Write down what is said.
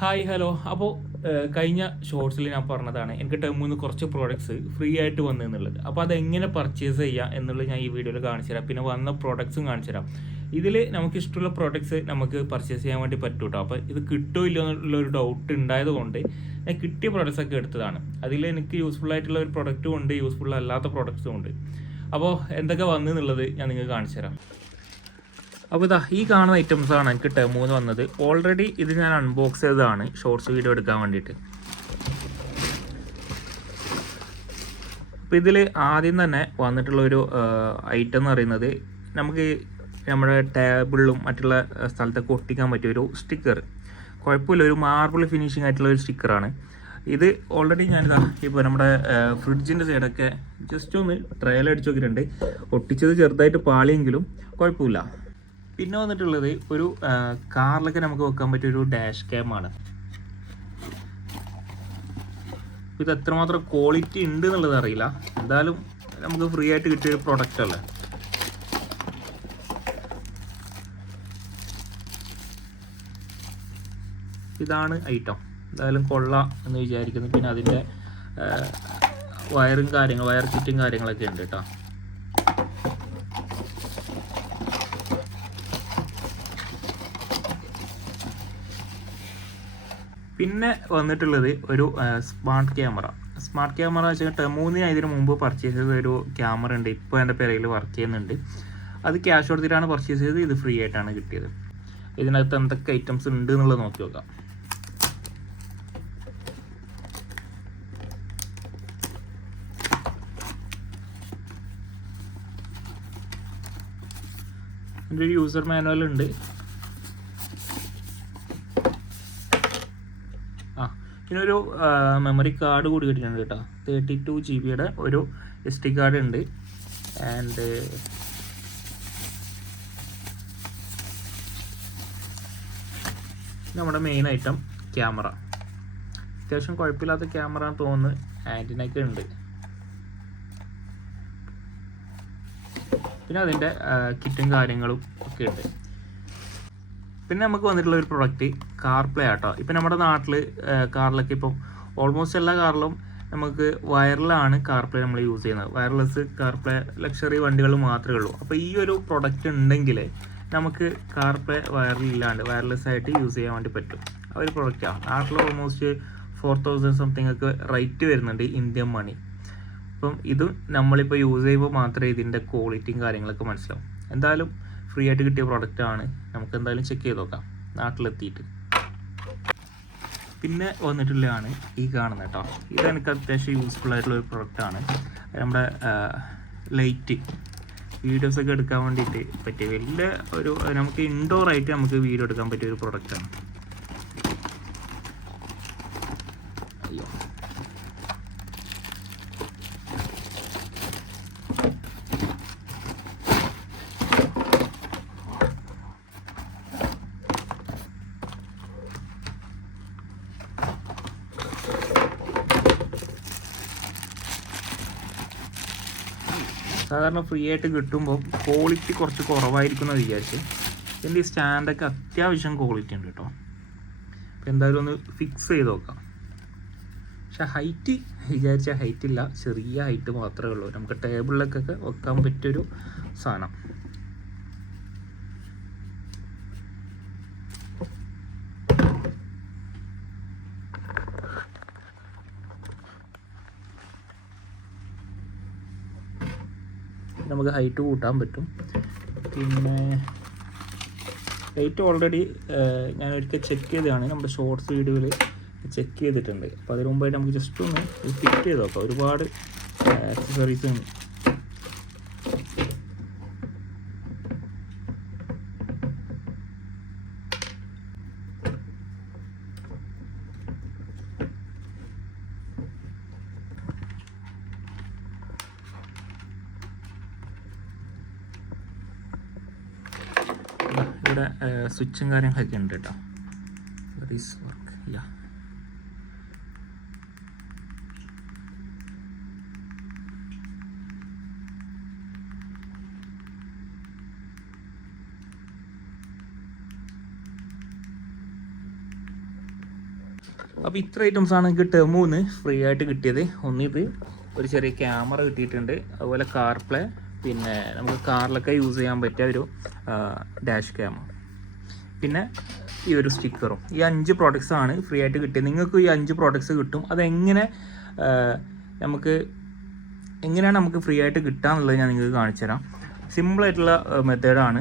Hi hello അപ്പോൾ കഴിഞ്ഞ ഷോർട്സിൽ ഞാൻ പറഞ്ഞതാണ് എനിക്ക് ടെമ്മിൽ കുറച്ച് പ്രോഡക്ട്സ് ഫ്രീ ആയിട്ട് വന്നു എന്നുള്ളത്. അപ്പോൾ അതെങ്ങനെ പർച്ചേസ് ചെയ്യാം എന്നുള്ളത് ഞാൻ ഈ വീഡിയോയിൽ കാണിച്ചു തരാം. പിന്നെ വന്ന പ്രോഡക്ട്സും കാണിച്ചു തരാം. ഇതിൽ നമുക്ക് ഇഷ്ടമുള്ള പ്രോഡക്ട്സ് നമുക്ക് പർച്ചേസ് ചെയ്യാൻ വേണ്ടി പറ്റും കേട്ടോ അപ്പോൾ ഇത് കിട്ടുമോ ഇല്ലയോ എന്നുള്ള ഒരു ഡൗട്ട് ഉണ്ടായതുകൊണ്ട് ഞാൻ കിട്ടിയ പ്രോഡക്ട്സ് ഒക്കെ എടുത്തതാണ്. അതിൽ എനിക്ക് യൂസ്ഫുൾ ആയിട്ടുള്ള ഒരു പ്രൊഡക്റ്റും ഉണ്ട് യൂസ്ഫുൾ അല്ലാത്ത പ്രോഡക്ട്സും ഉണ്ട്. അപ്പോൾ എന്തൊക്കെ വന്നു എന്നുള്ളത് ഞാൻ നിങ്ങൾക്ക് കാണിച്ചു തരാം. അപ്പോൾ ഇതാ ഈ കാണുന്ന ഐറ്റംസ് ആണ് എനിക്ക് ടെമൂന്ന് വന്നത്. ഓൾറെഡി ഇത് ഞാൻ അൺബോക്സ് ചെയ്തതാണ്. ഷോർട്സ് വീഡിയോ എടുക്കാൻ വേണ്ടിയിട്ട്. അപ്പോൾ ഇതിൽ ആദ്യം തന്നെ വന്നിട്ടുള്ള ഒരു ഐറ്റം എന്ന് പറയുന്നത് നമുക്ക് നമ്മുടെ ടേബിളിലും മറ്റുള്ള സ്ഥലത്തൊക്കെ ഒട്ടിക്കാൻ പറ്റിയ ഒരു സ്റ്റിക്കർ കുഴപ്പമില്ല ഒരു മാർബിൾ ഫിനിഷിംഗ് ആയിട്ടുള്ള ഒരു സ്റ്റിക്കറാണ് ഇത് ഓൾറെഡി ഞാനിതാ ഇപ്പോൾ നമ്മുടെ ഫ്രിഡ്ജിന്റെ സൈഡൊക്കെ ജസ്റ്റ് ഒന്ന് ട്രയൽ അടിച്ച് നോക്കിയിട്ടുണ്ട്. ഒട്ടിച്ചത് ചെറുതായിട്ട് പാളിയെങ്കിലും കുഴപ്പമില്ല. പിന്നെ വന്നിട്ടുള്ളത് ഒരു കാറിലൊക്കെ നമുക്ക് വെക്കാൻ പറ്റിയ ഒരു ഡാഷ് ക്യാമാണ് ഇത് എത്രമാത്രം ക്വാളിറ്റി ഉണ്ട് എന്നുള്ളത് അറിയില്ല. എന്തായാലും നമുക്ക് ഫ്രീ ആയിട്ട് കിട്ടിയ ഒരു പ്രൊഡക്റ്റ് അല്ലേ? ഇതാണ് ഐറ്റം എന്തായാലും കൊള്ളാം എന്ന് വിചാരിക്കുന്നു. പിന്നെ അതിന്റെ വയറും കാര്യങ്ങൾ വയർ കിറ്റും കാര്യങ്ങളൊക്കെ ഉണ്ട് കേട്ടോ. പിന്നെ വന്നിട്ടുള്ളത് ഒരു സ്മാർട്ട് ക്യാമറ സ്മാർട്ട് ക്യാമറ വെച്ചാൽ മൂന്ന് ഞാൻ ഇതിന് മുമ്പ് പർച്ചേസ് ചെയ്ത ഒരു ക്യാമറ ഉണ്ട്. ഇപ്പോൾ എന്റെ പേരയിൽ വർക്ക് ചെയ്യുന്നുണ്ട്. അത് ക്യാഷ് കൊടുത്തിട്ടാണ് പർച്ചേസ് ചെയ്തത്. ഇത് ഫ്രീ ആയിട്ടാണ് കിട്ടിയത്. ഇതിനകത്ത് എന്തൊക്കെ ഐറ്റംസ് ഉണ്ട് എന്നുള്ളത് നോക്കി നോക്കാം. എന്റെ ഒരു യൂസർ മാനുവൽ ഉണ്ട്. ഒരു മെമ്മറി കാർഡ് കൂടി കിട്ടിയിട്ടുണ്ട് കേട്ടോ. തേർട്ടി ടു ജി ബിയുടെ ഒരു എസ് ടി കാർഡ് ഉണ്ട്. ആൻഡ് നമ്മുടെ മെയിൻ ഐറ്റം ക്യാമറ അത്യാവശ്യം കുഴപ്പമില്ലാത്ത ക്യാമറ തോന്നുന്നു. ആന്റിനൊക്കെ ഉണ്ട്. പിന്നെ അതിന്റെ കിറ്റും കാര്യങ്ങളും ഒക്കെ ഉണ്ട്. പിന്നെ നമുക്ക് വന്നിട്ടുള്ള ഒരു പ്രൊഡക്റ്റ് കാർ പ്ലേ ആട്ടോ. ഇപ്പം നമ്മുടെ നാട്ടിൽ കാറിലൊക്കെ ഇപ്പം ഓൾമോസ്റ്റ് എല്ലാ കാറിലും നമുക്ക് വയറിലാണ് കാർ പ്ലേ നമ്മൾ യൂസ് ചെയ്യുന്നത്. വയർലെസ് കാർ പ്ലേ ലക്ഷറി വണ്ടികൾ മാത്രമേ ഉള്ളൂ. അപ്പോൾ ഈ ഒരു പ്രൊഡക്റ്റ് ഉണ്ടെങ്കിൽ നമുക്ക് കാർ പ്ലേ വയറിലില്ലാണ്ട് വയർലെസ് ആയിട്ട് യൂസ് ചെയ്യാൻ വേണ്ടി പറ്റും. ആ ഒരു പ്രൊഡക്റ്റാണ് നാട്ടിൽ ഓൾമോസ്റ്റ് ഫോർ തൗസൻഡ് സംതിങ് ഒക്കെ റേറ്റ് വരുന്നുണ്ട് ഇന്ത്യൻ മണി അപ്പം ഇതും നമ്മളിപ്പോൾ യൂസ് ചെയ്യുമ്പോൾ മാത്രമേ ഇതിന്റെ ക്വാളിറ്റിയും കാര്യങ്ങളൊക്കെ മനസ്സിലാവും. എന്തായാലും ഫ്രീ ആയിട്ട് കിട്ടിയ പ്രോഡക്റ്റ് ആണ്. നമുക്ക് എന്തായാലും ചെക്ക് ചെയ്ത് നോക്കാം. നാട്ടിലെത്തിയിട്ട്. പിന്നെ വന്നിട്ടുള്ളതാണ് ഈ കാണുന്നത് കേട്ടോ. ഇത് എനിക്ക് അത്യാവശ്യം യൂസ്ഫുൾ ആയിട്ടുള്ള ഒരു പ്രൊഡക്റ്റ് ആണ്. നമ്മുടെ ലൈറ്റ് വീഡിയോസ് ഒക്കെ എടുക്കാൻ വേണ്ടിയിട്ട് പറ്റിയ വലിയ ഒരു നമുക്ക് ഇൻഡോർ ആയിട്ട് നമുക്ക് വീഡിയോ എടുക്കാൻ പറ്റിയ ഒരു പ്രൊഡക്റ്റ് ആണ്. അയ്യോ. സാധാരണ ഫ്രീ ആയിട്ട് കിട്ടുമ്പോൾ ക്വാളിറ്റി കുറച്ച് കുറവായിരിക്കും എന്ന് വിചാരിച്ച്. ഇതിന്റെ ഈ സ്റ്റാൻഡൊക്കെ അത്യാവശ്യം ക്വാളിറ്റി ഉണ്ട് കേട്ടോ അപ്പോൾ എന്തായാലും ഒന്ന് ഫിക്സ് ചെയ്ത് നോക്കാം. പക്ഷെ ഹൈറ്റ് വിചാരിച്ച ഹൈറ്റ് ഇല്ല. ചെറിയ ഹൈറ്റ് മാത്രമേ ഉള്ളൂ. നമുക്ക് ടേബിളിലേക്കൊക്കെ വെക്കാൻ പറ്റിയൊരു സാധനം. നമുക്ക് ഹൈറ്റ് കൂട്ടാൻ പറ്റും. പിന്നെ ഹൈറ്റ് ഓൾറെഡി ഞാൻ ഒരിക്കൽ ചെക്ക് ചെയ്തതാണ്. നമ്മുടെ ഷോർട്സ് വീഡിയോയിൽ ചെക്ക് ചെയ്തിട്ടുണ്ട്. അപ്പോൾ അതിന് മുമ്പായിട്ട് നമുക്ക് ജസ്റ്റ് ഒന്ന് ഫിറ്റ് ചെയ്ത് നോക്കാം. ഒരുപാട് ആക്സസറീസും ഇവിടെ സ്വിച്ചും കാര്യങ്ങളൊക്കെ ഉണ്ട് കേട്ടോ. വർക്ക് യാ അപ്പോൾ ഇത്ര ഐറ്റംസ് ആണ് എനിക്ക് ടെമൂന്ന് ഫ്രീ ആയിട്ട് കിട്ടിയത്. ഒന്നിത് ഒരു ചെറിയ ക്യാമറ കിട്ടിയിട്ടുണ്ട്. അതുപോലെ കാർ പ്ലേ പിന്നെ നമുക്ക് കാറിലൊക്കെ യൂസ് ചെയ്യാൻ പറ്റിയ ഒരു ഡാഷ് ക്യാമ പിന്നെ ഈ ഒരു സ്റ്റിക്കറും. ഈ അഞ്ച് പ്രോഡക്റ്റ്സ് ആണ് ഫ്രീ ആയിട്ട് കിട്ടിയത്. നിങ്ങൾക്ക് ഈ അഞ്ച് പ്രോഡക്റ്റ്സ് കിട്ടും. അതെങ്ങനെ നമുക്ക് എങ്ങനെയാണ് നമുക്ക് ഫ്രീ ആയിട്ട് കിട്ടുക എന്നുള്ളത് ഞാൻ നിങ്ങൾക്ക് കാണിച്ചു തരാം സിമ്പിളായിട്ടുള്ള മെത്തേഡാണ്